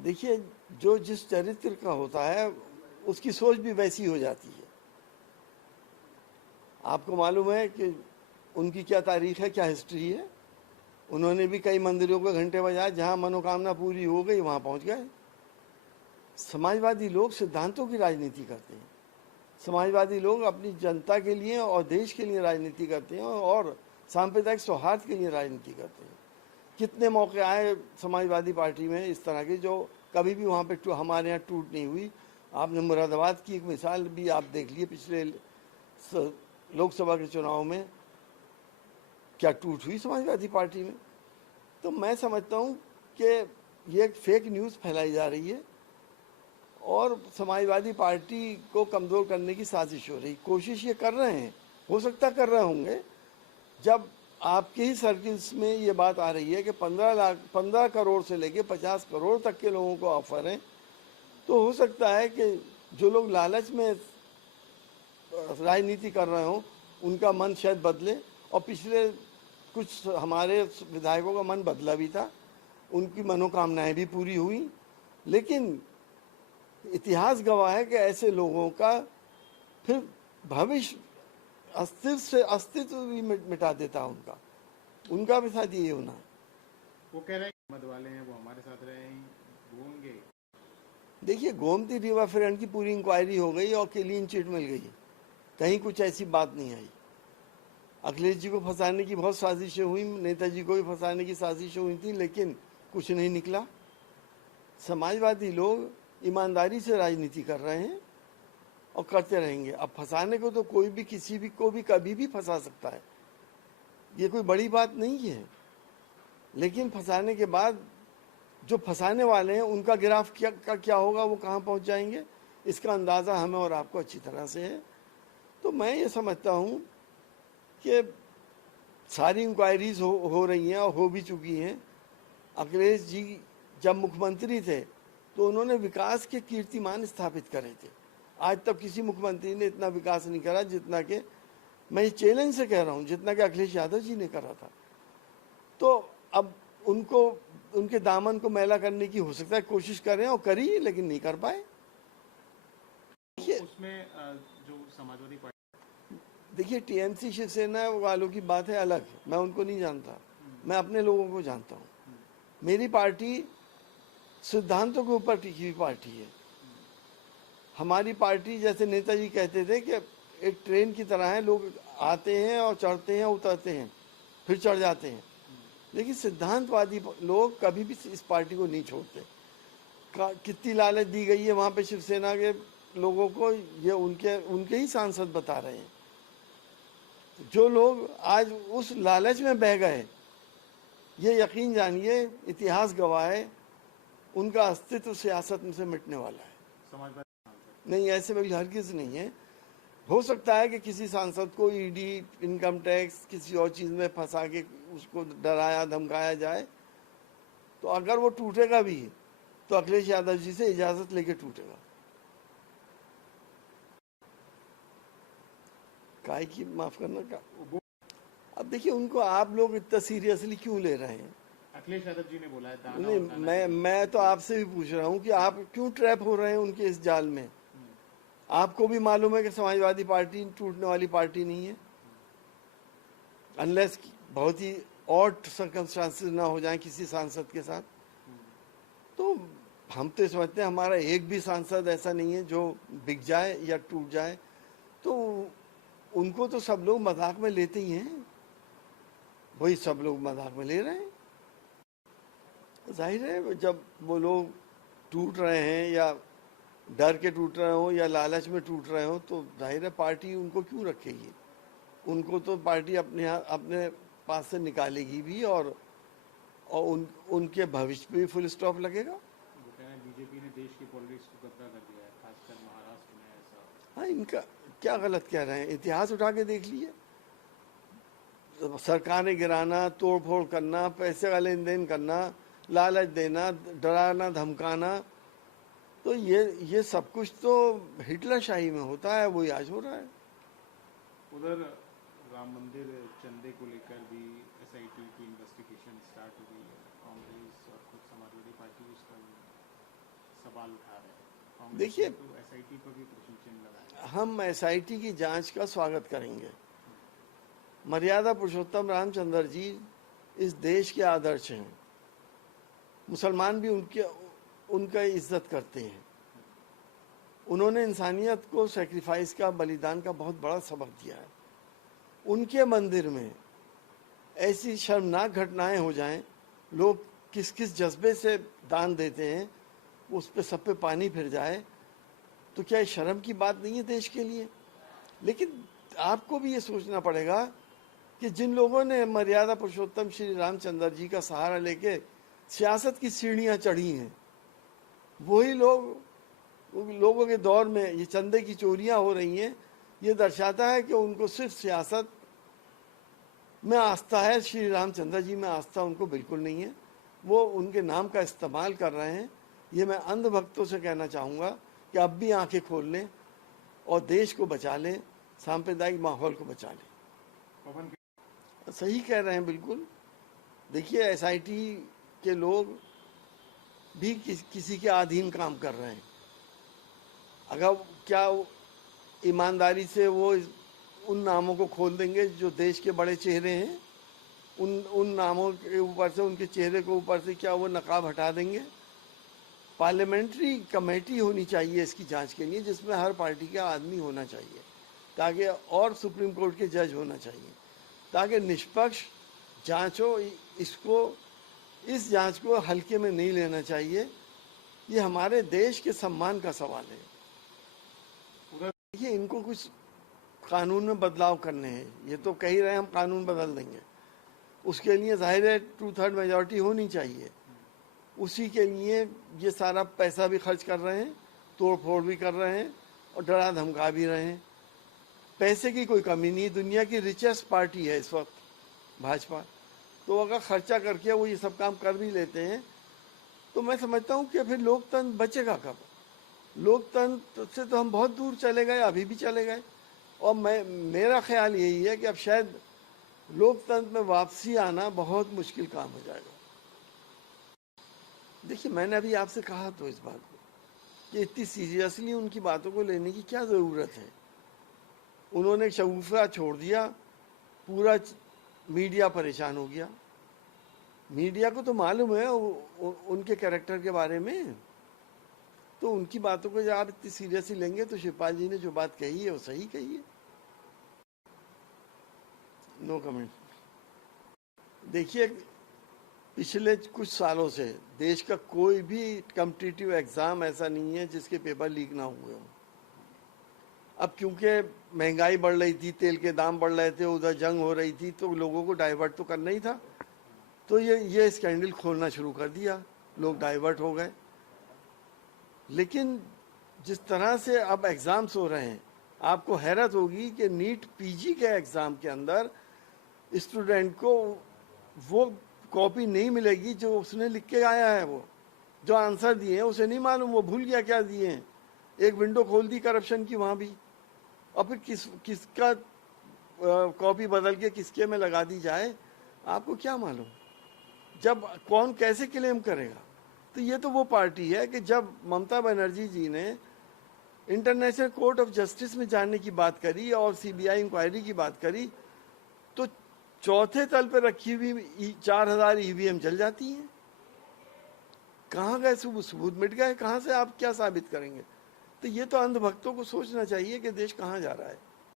देखिए, जो जिस चरित्र का होता है उसकी सोच भी वैसी हो जाती है। आपको मालूम है कि उनकी क्या तारीख है, क्या हिस्ट्री है। उन्होंने भी कई मंदिरों के घंटे बजाए, जहां मनोकामना पूरी हो गई वहां पहुंच गए। समाजवादी लोग सिद्धांतों की राजनीति करते हैं। समाजवादी लोग अपनी जनता के लिए और देश के लिए राजनीति करते हैं और सांप्रदायिक सौहार्द के लिए राजनीति करते हैं। कितने मौके आए समाजवादी पार्टी में इस तरह के, जो कभी भी वहाँ पे हमारे यहाँ टूट नहीं हुई। आपने मुरादाबाद की एक मिसाल भी आप देख लिए, पिछले लोकसभा के चुनाव में क्या टूट हुई समाजवादी पार्टी में। तो मैं समझता हूँ कि ये एक फेक न्यूज़ फैलाई जा रही है और समाजवादी पार्टी को कमज़ोर करने की साजिश हो रही। कोशिश ये कर रहे हैं, हो सकता कर रहे होंगे। जब आपके ही सर्किल्स में ये बात आ रही है कि 15 करोड़ से लेके 50 करोड़ तक के लोगों को ऑफर है, तो हो सकता है कि जो लोग लालच में राजनीति कर रहे हों उनका मन शायद बदले। और पिछले कुछ हमारे विधायकों का मन बदला भी था, उनकी मनोकामनाएं भी पूरी हुई। लेकिन इतिहास गवाह है कि ऐसे लोगों का फिर भविष्य अस्तित्व भी मिटा देता उनका भी साथ ये होना। वो कह रहे हैं मत वाले हैं, वो हमारे साथ रहे हैं, वो होंगे। देखिए, गोमती रिवर फ्रंट की पूरी इंक्वायरी हो गई और क्लीन चिट मिल गई, कहीं कुछ ऐसी बात नहीं आई। अखिलेश जी को फंसाने की बहुत साजिशें हुई, नेताजी को भी फंसाने की साजिशें हुई थी, लेकिन कुछ नहीं निकला। समाजवादी लोग ईमानदारी से राजनीति कर रहे हैं और करते रहेंगे। अब फंसाने को तो कोई भी किसी भी को भी कभी भी फंसा सकता है, ये कोई बड़ी बात नहीं है। लेकिन फंसाने के बाद जो फंसाने वाले हैं उनका गिराफ क्या होगा, वो कहाँ पहुँच जाएंगे, इसका अंदाज़ा हमें और आपको अच्छी तरह से है। तो मैं ये समझता हूँ कि सारी इंक्वायरीज हो रही हैं और हो भी चुकी हैं। अखिलेश जी जब मुख्यमंत्री थे तो उन्होंने विकास के कीर्तिमान स्थापित करे थे। आज तक किसी मुख्यमंत्री ने इतना विकास नहीं करा जितना कि, मैं ये चैलेंज से कह रहा हूँ, जितना कि अखिलेश यादव जी ने करा था। तो अब उनको उनके दामन को मैला करने की हो सकता है कोशिश करें और करी, लेकिन नहीं कर पाए। उसमें जो समाजवादी पार्टी, देखिए, टीएमसी शिवसेना वालों की बात है अलग, मैं उनको नहीं जानता, मैं अपने लोगों को जानता हूँ। मेरी पार्टी सिद्धांतों के ऊपर टिकी हुई पार्टी है। हमारी पार्टी, जैसे नेताजी कहते थे कि एक ट्रेन की तरह है, लोग आते हैं और चढ़ते हैं, उतरते हैं, फिर चढ़ जाते हैं। लेकिन सिद्धांतवादी लोग कभी भी इस पार्टी को नहीं छोड़ते। कितनी लालच दी गई है वहाँ पे शिवसेना के लोगों को, ये उनके ही सांसद बता रहे हैं। जो लोग आज उस लालच में बह गए, ये यकीन जानिए, इतिहास गवाह है, उनका अस्तित्व सियासत में से मिटने वाला है। समाजवादी नहीं, ऐसे में हरगिज नहीं है। हो सकता है कि किसी सांसद को ईडी, इनकम टैक्स, किसी और चीज़ में फंसा के उसको डराया धमकाया जाए, तो अगर वो टूटेगा भी तो अखिलेश यादव जी से इजाज़त लेके टूटेगा। काय की, माफ करना का। अब देखिए, उनको आप लोग इतना सीरियसली क्यों ले रहे हैं? अखिलेश यादव जी ने बोला है। नहीं, मैं तो आपसे भी पूछ रहा हूँ कि आप क्यों ट्रैप हो रहे हैं उनके इस जाल में? आपको भी मालूम है कि समाजवादी पार्टी टूटने वाली पार्टी नहीं है, अनलेस बहुत ही ऑड सर्कमस्टांसेस ना हो जाए किसी सांसद के साथ। तो हम तो समझते हैं हमारा एक भी सांसद ऐसा नहीं है जो बिक जाए या टूट जाए। तो उनको तो सब लोग मजाक में लेते ही हैं, वही सब लोग मजाक में ले रहे हैं। जाहिर है, जब वो लोग टूट रहे हैं या डर के टूट रहे हो या लालच में टूट रहे हो, तो जाहिर है पार्टी उनको क्यों रखेगी। उनको तो पार्टी अपने पास से निकालेगी भी और उनके भविष्य पे भी फुल स्टॉप लगेगा। वो कह रहे हैं बीजेपी ने देश की पॉलिटिक्स को कब्जा कर दिया है, खासकर महाराष्ट्र में ऐसा। हाँ, इनका क्या गलत कह रहे हैं? इतिहास उठा के देख लिए, सरकारें गिराना, तोड़ फोड़ करना, पैसे का लेन देन करना, लालच देना, डराना धमकाना, तो ये सब कुछ तो हिटलर शाही में होता है, वही आज हो रहा है। उधर राम मंदिर चंदे को लेकर भी एसआईटी की इन्वेस्टिगेशन स्टार्ट हो गई है, कांग्रेस और कुछ समाजवादी पार्टी भी इसका सवाल उठा रहे हैं। कांग्रेस देखिए, ने तो एसआईटी पर भी प्रश्न चिन्ह लगाया। हम एसआईटी की जांच का स्वागत करेंगे। मर्यादा पुरुषोत्तम रामचंद्र जी इस देश के आदर्श हैं। मुसलमान भी उनका इज्जत करते हैं। उन्होंने इंसानियत को सेक्रीफाइस का, बलिदान का बहुत बड़ा सबक दिया है। उनके मंदिर में ऐसी शर्मनाक घटनाएं हो जाएं, लोग किस किस जज्बे से दान देते हैं, उस पे सब पे पानी फिर जाए, तो क्या ये शर्म की बात नहीं है देश के लिए? लेकिन आपको भी ये सोचना पड़ेगा कि जिन लोगों ने मर्यादा पुरुषोत्तम श्री रामचंद्र जी का सहारा लेके सियासत की सीढ़ियां चढ़ी हैं, वही लोगों के दौर में ये चंदे की चोरियां हो रही हैं। ये दर्शाता है कि उनको सिर्फ सियासत में आस्था है, श्री रामचंद्र जी में आस्था उनको बिल्कुल नहीं है। वो उनके नाम का इस्तेमाल कर रहे हैं। ये मैं अंधभक्तों से कहना चाहूँगा कि अब भी आंखें खोल लें और देश को बचा लें, सांप्रदायिक माहौल को बचा लें। सही कह रहे हैं बिल्कुल। देखिए, एसआईटी के लोग भी किसी के अधीन काम कर रहे हैं। अगर क्या ईमानदारी से वो उन नामों को खोल देंगे जो देश के बड़े चेहरे हैं, उन नामों के ऊपर से, उनके चेहरे के ऊपर से क्या वो नकाब हटा देंगे? पार्लियामेंट्री कमेटी होनी चाहिए इसकी जांच के लिए, जिसमें हर पार्टी का आदमी होना चाहिए, ताकि, और सुप्रीम कोर्ट के जज होना चाहिए, ताकि निष्पक्ष जांच हो। इस जांच को हल्के में नहीं लेना चाहिए। ये हमारे देश के सम्मान का सवाल है। देखिए, इनको कुछ कानून में बदलाव करने हैं। ये तो कह ही रहे हैं हम कानून बदल देंगे। उसके लिए जाहिर है 2/3 मेजॉरिटी होनी चाहिए। उसी के लिए ये सारा पैसा भी खर्च कर रहे हैं, तोड़ फोड़ भी कर रहे हैं और डरा धमका भी रहे हैं। पैसे की कोई कमी नहीं। दुनिया की रिचेस्ट पार्टी है इस वक्त भाजपा। तो अगर खर्चा करके वो ये सब काम कर भी लेते हैं, तो मैं समझता हूँ कि फिर लोकतंत्र बचेगा कब? लोकतंत्र से तो हम बहुत दूर चले गए, अभी भी चले गए। और मेरा ख्याल यही है कि अब शायद लोकतंत्र में वापसी आना बहुत मुश्किल काम हो जाएगा। देखिए, मैंने अभी आपसे कहा तो इस बात को कि इतनी सीरियसली उनकी बातों को लेने की क्या ज़रूरत है। उन्होंने शगुफा छोड़ दिया, पूरा मीडिया परेशान हो गया। मीडिया को तो मालूम है उनके कैरेक्टर के बारे में। तो उनकी बातों को जब आप इतनी सीरियसली लेंगे, तो शिवपाल जी ने जो बात कही है वो सही कही है। No comment. देखिए, पिछले कुछ सालों से देश का कोई भी कॉम्पिटिटिव एग्जाम ऐसा नहीं है जिसके पेपर लीक ना हुए हों। अब क्योंकि महंगाई बढ़ रही थी, तेल के दाम बढ़ रहे थे, उधर जंग हो रही थी, तो लोगों को डाइवर्ट तो करना ही था। तो ये स्कैंडल खोलना शुरू कर दिया, लोग डाइवर्ट हो गए। लेकिन जिस तरह से अब एग्ज़ाम्स हो रहे हैं, आपको हैरत होगी कि नीट पीजी के एग्ज़ाम के अंदर स्टूडेंट को वो कॉपी नहीं मिलेगी जो उसने लिख के आया है। वो जो आंसर दिए हैं उसे नहीं मालूम, वो भूल गया क्या दिए हैं। एक विंडो खोल दी करप्शन की वहाँ भी। और फिर किसका कॉपी बदल के किसके में लगा दी जाए, आपको क्या मालूम? जब कौन कैसे क्लेम करेगा? तो ये तो वो पार्टी है कि जब ममता बनर्जी जी ने इंटरनेशनल कोर्ट ऑफ जस्टिस में जाने की बात करी और सीबीआई इंक्वायरी की बात करी, तो चौथे तल पे रखी हुई 4000 ईवीएम जल जाती हैं। कहाँ गए सबूत? मिट गए। कहाँ से आप क्या साबित करेंगे? तो ये तो अंधभक्तों को सोचना चाहिए कि देश कहाँ जा रहा है।